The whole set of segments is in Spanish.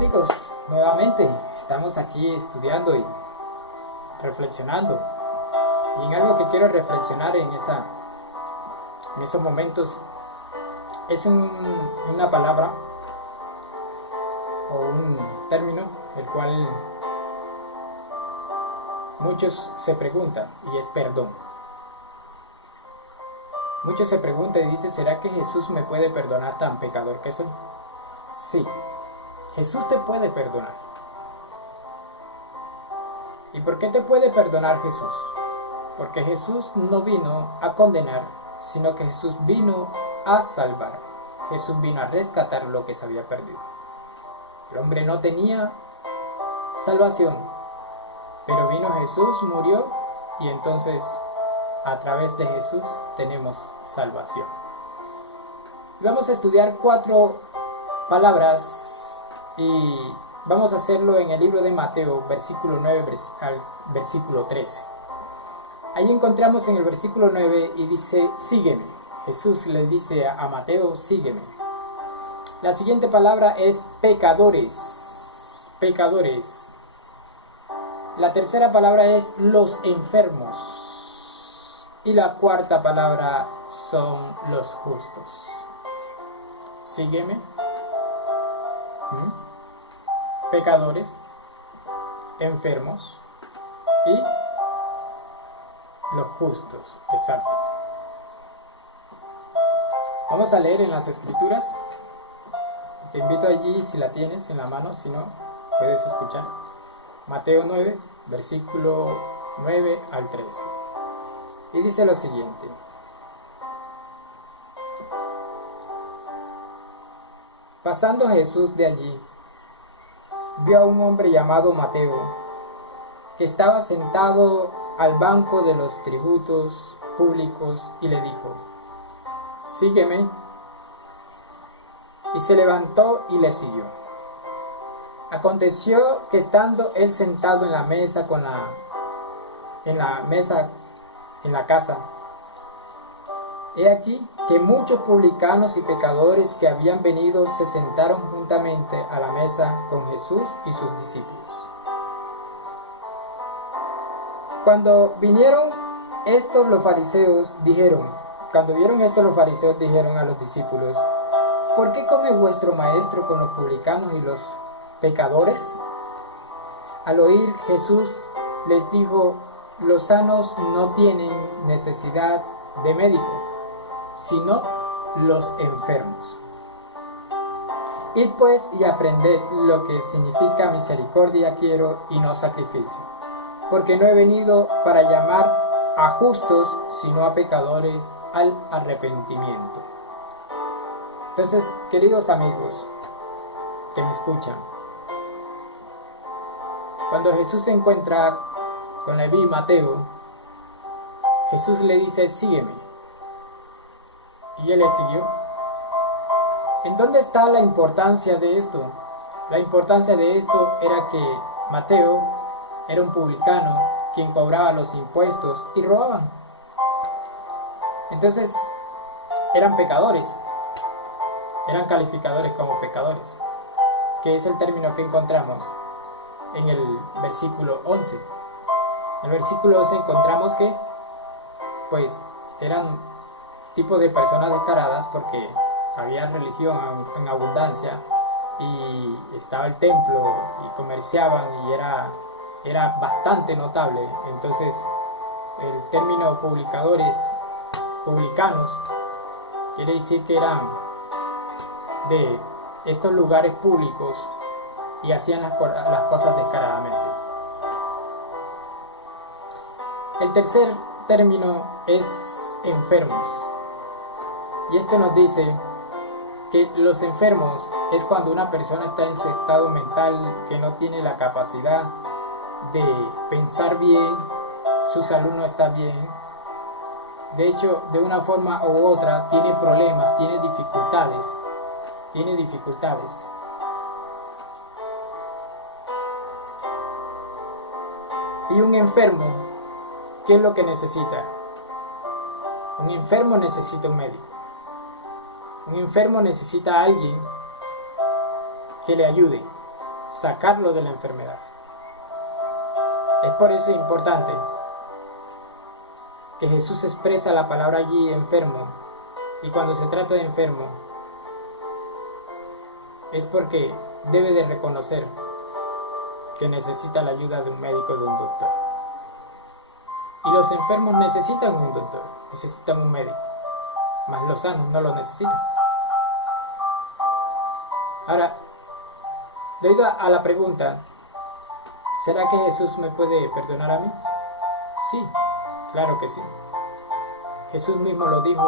amigos, nuevamente estamos aquí estudiando y reflexionando. Y en algo que quiero reflexionar en esos momentos es una palabra o un término el cual muchos se preguntan, y es perdón. Muchos se preguntan y dicen, ¿será que Jesús me puede perdonar tan pecador que soy? Sí, Jesús te puede perdonar. ¿Y por qué te puede perdonar Jesús? Porque Jesús no vino a condenar, sino que Jesús vino a salvar. Jesús vino a rescatar lo que se había perdido. El hombre no tenía salvación, pero vino Jesús, murió, y entonces a través de Jesús tenemos salvación. Vamos a estudiar 4 palabras y vamos a hacerlo en el libro de Mateo, versículo 9 al versículo 13. Ahí encontramos en el versículo 9 y dice, sígueme. Jesús le dice a Mateo, sígueme. La siguiente palabra es pecadores. Pecadores. La tercera palabra es los enfermos. Y la cuarta palabra son los justos. Sígueme. Pecadores, enfermos y los justos. Exacto. Vamos a leer en las Escrituras. Te invito allí, si la tienes en la mano, si no, puedes escuchar. Mateo 9, versículo 9 al 13. Y dice lo siguiente. Pasando Jesús de allí, vio a un hombre llamado Mateo, que estaba sentado al banco de los tributos públicos, y le dijo, sígueme. Y se levantó y le siguió. Aconteció que estando él sentado en la mesa en la casa, he aquí que muchos publicanos y pecadores que habían venido se sentaron juntamente a la mesa con Jesús y sus discípulos. Cuando vieron esto los fariseos dijeron a los discípulos, ¿por qué come vuestro maestro con los publicanos y los pecadores? Al oír Jesús les dijo, los sanos no tienen necesidad de médico, sino los enfermos. Id pues y aprended lo que significa misericordia quiero y no sacrificio, porque no he venido para llamar a justos, sino a pecadores al arrepentimiento. Entonces, queridos amigos que me escuchan, cuando Jesús se encuentra con Leví y Mateo, Jesús le dice, sígueme. Y él le siguió. ¿En dónde está la importancia de esto? La importancia de esto era que Mateo era un publicano quien cobraba los impuestos y robaban. Entonces, eran pecadores. Eran calificadores como pecadores, que es el término que encontramos en el versículo 11. En el versículo 11 encontramos que, pues, eran tipo de personas descaradas porque había religión en abundancia y estaba el templo y comerciaban y era bastante notable. Entonces, el término publicanos, quiere decir que eran de estos lugares públicos y hacían las cosas descaradamente. El tercer término es enfermos, y esto nos dice que los enfermos es cuando una persona está en su estado mental, que no tiene la capacidad de pensar bien, su salud no está bien, de hecho de una forma u otra tiene problemas, tiene dificultades. Y un enfermo, ¿qué es lo que necesita? Un enfermo necesita un médico. Un enfermo necesita a alguien que le ayude. sacarlo de la enfermedad. Es por eso importante que Jesús expresa la palabra allí enfermo, y cuando se trata de enfermo es porque debe de reconocer que necesita la ayuda de un médico, de un doctor. Y los enfermos necesitan un doctor, necesitan un médico, mas los sanos no lo necesitan. Ahora, debido a la pregunta, ¿será que Jesús me puede perdonar a mí? Sí, claro que sí. Jesús mismo lo dijo: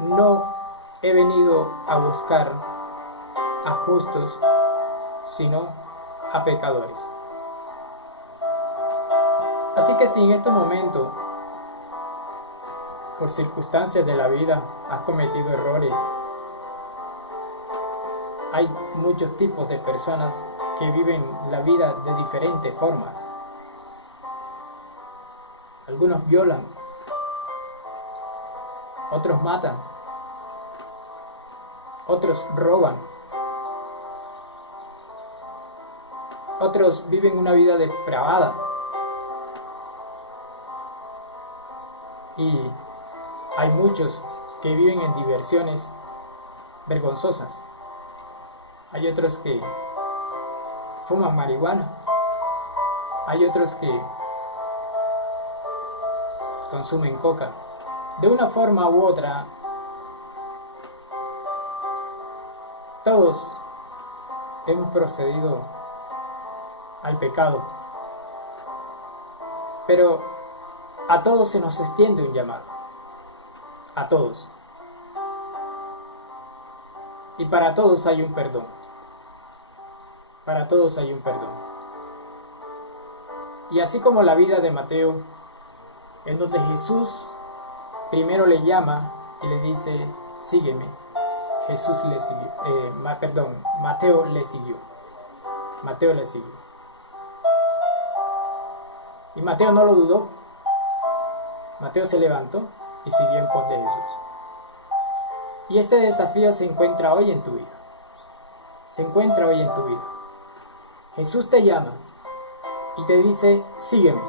no he venido a buscar a justos, sino a pecadores. Así que si en este momento, por circunstancias de la vida, has cometido errores, hay muchos tipos de personas que viven la vida de diferentes formas. Algunos violan, otros matan, otros roban, otros viven una vida depravada. Y hay muchos que viven en diversiones vergonzosas. Hay otros que fuman marihuana. Hay otros que consumen coca. De una forma u otra, todos hemos procedido al pecado. Pero a todos se nos extiende un llamado. A todos. Y para todos hay un perdón. Para todos hay un perdón. Y así como la vida de Mateo, en donde Jesús primero le llama y le dice: sígueme. Jesús le siguió. Mateo le siguió. Mateo le siguió. Y Mateo no lo dudó. Mateo se levantó y siguió en pos de Jesús. Y este desafío se encuentra hoy en tu vida. Se encuentra hoy en tu vida. Jesús te llama y te dice: sígueme.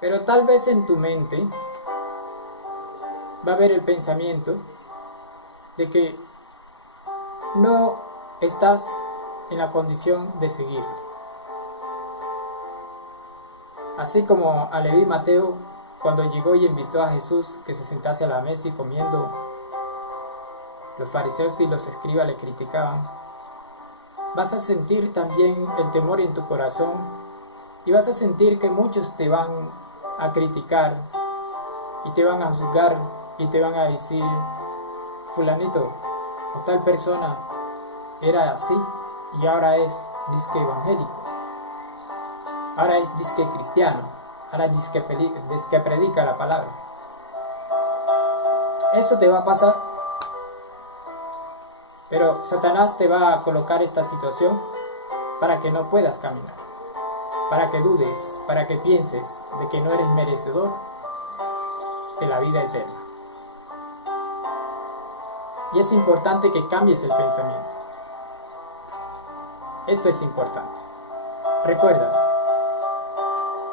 Pero tal vez en tu mente va a haber el pensamiento de que no estás en la condición de seguirle. Así como a Leví Mateo, cuando llegó y invitó a Jesús que se sentase a la mesa y comiendo, los fariseos y los escribas le criticaban. Vas a sentir también el temor en tu corazón y vas a sentir que muchos te van a criticar y te van a juzgar y te van a decir: fulanito o tal persona era así y ahora es disque evangélico, ahora es disque cristiano, ahora disque predica la palabra. Eso te va a pasar, pero Satanás te va a colocar esta situación para que no puedas caminar, para que dudes, para que pienses de que no eres merecedor de la vida eterna. Y es importante que cambies el pensamiento. Esto es importante. Recuerda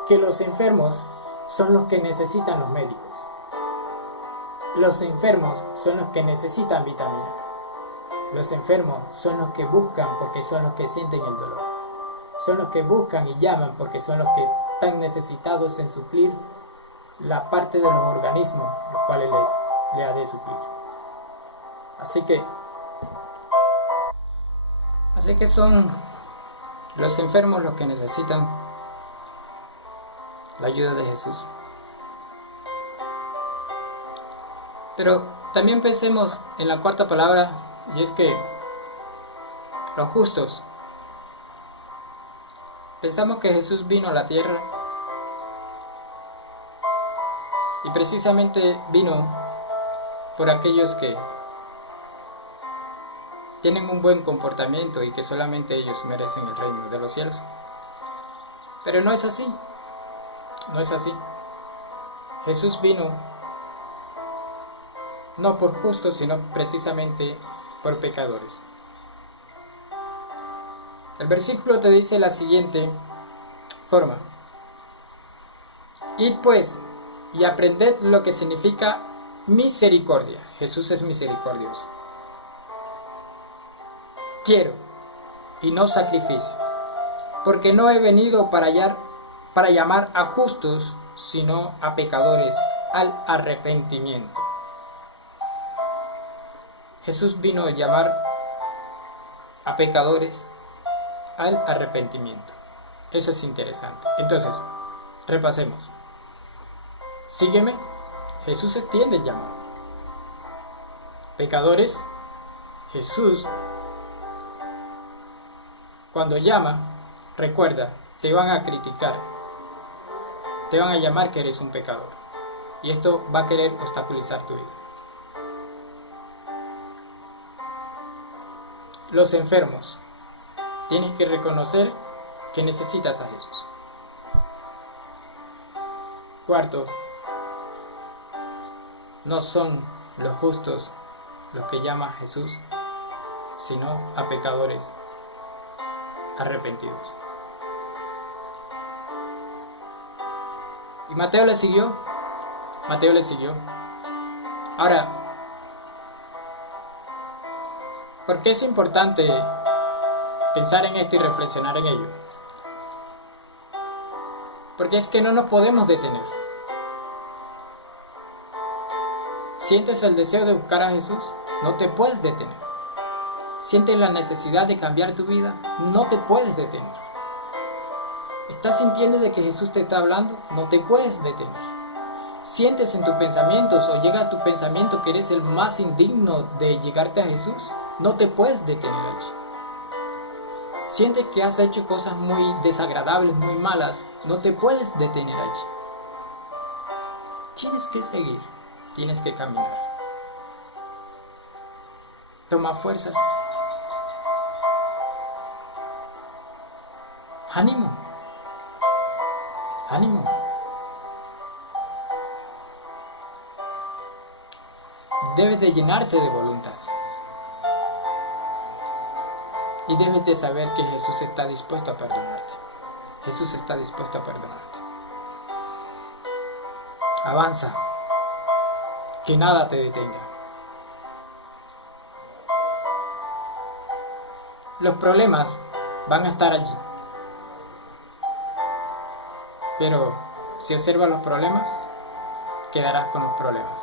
que los enfermos son los que necesitan los médicos. Los enfermos son los que necesitan vitamina. Los enfermos son los que buscan porque son los que sienten el dolor. Son los que buscan y llaman porque son los que están necesitados en suplir la parte de los organismos los cuales le ha de suplir. Así que son los enfermos los que necesitan la ayuda de Jesús. Pero también pensemos en la cuarta palabra, y es que los justos. Pensamos que Jesús vino a la tierra y precisamente vino por aquellos que tienen un buen comportamiento y que solamente ellos merecen el reino de los cielos. Pero no es así. No es así. Jesús vino no por justos, sino precisamente por pecadores. El versículo te dice la siguiente forma: id pues y aprended lo que significa misericordia. Jesús es misericordioso. Quiero y no sacrificio, porque no he venido para llamar a justos, sino a pecadores al arrepentimiento. Jesús vino a llamar a pecadores al arrepentimiento. Eso es interesante. Entonces, repasemos. Sígueme. Jesús extiende el llamado. Pecadores, Jesús, cuando llama, recuerda, te van a criticar, te van a llamar que eres un pecador, y esto va a querer obstaculizar tu vida. Los enfermos, tienes que reconocer que necesitas a Jesús. Cuarto, no son los justos los que llama Jesús, sino a pecadores arrepentidos. Y Mateo le siguió. Ahora, ¿por qué es importante pensar en esto y reflexionar en ello? Porque es que no nos podemos detener. ¿Sientes el deseo de buscar a Jesús? No te puedes detener. ¿Sientes la necesidad de cambiar tu vida? No te puedes detener. ¿Estás sintiendo de que Jesús te está hablando? No te puedes detener. ¿Sientes en tus pensamientos o llega a tu pensamiento que eres el más indigno de llegarte a Jesús? No te puedes detener allí. ¿Sientes que has hecho cosas muy desagradables, muy malas? No te puedes detener allí. Tienes que seguir, tienes que caminar. Toma fuerzas. Ánimo. Ánimo. Debes de llenarte de voluntad. Y debes de saber que Jesús está dispuesto a perdonarte. Jesús está dispuesto a perdonarte. Avanza. Que nada te detenga. Los problemas van a estar allí. Pero si observas los problemas, quedarás con los problemas.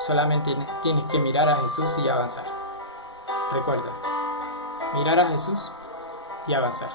Solamente tienes que mirar a Jesús y avanzar. Recuerda, mirar a Jesús y avanzar.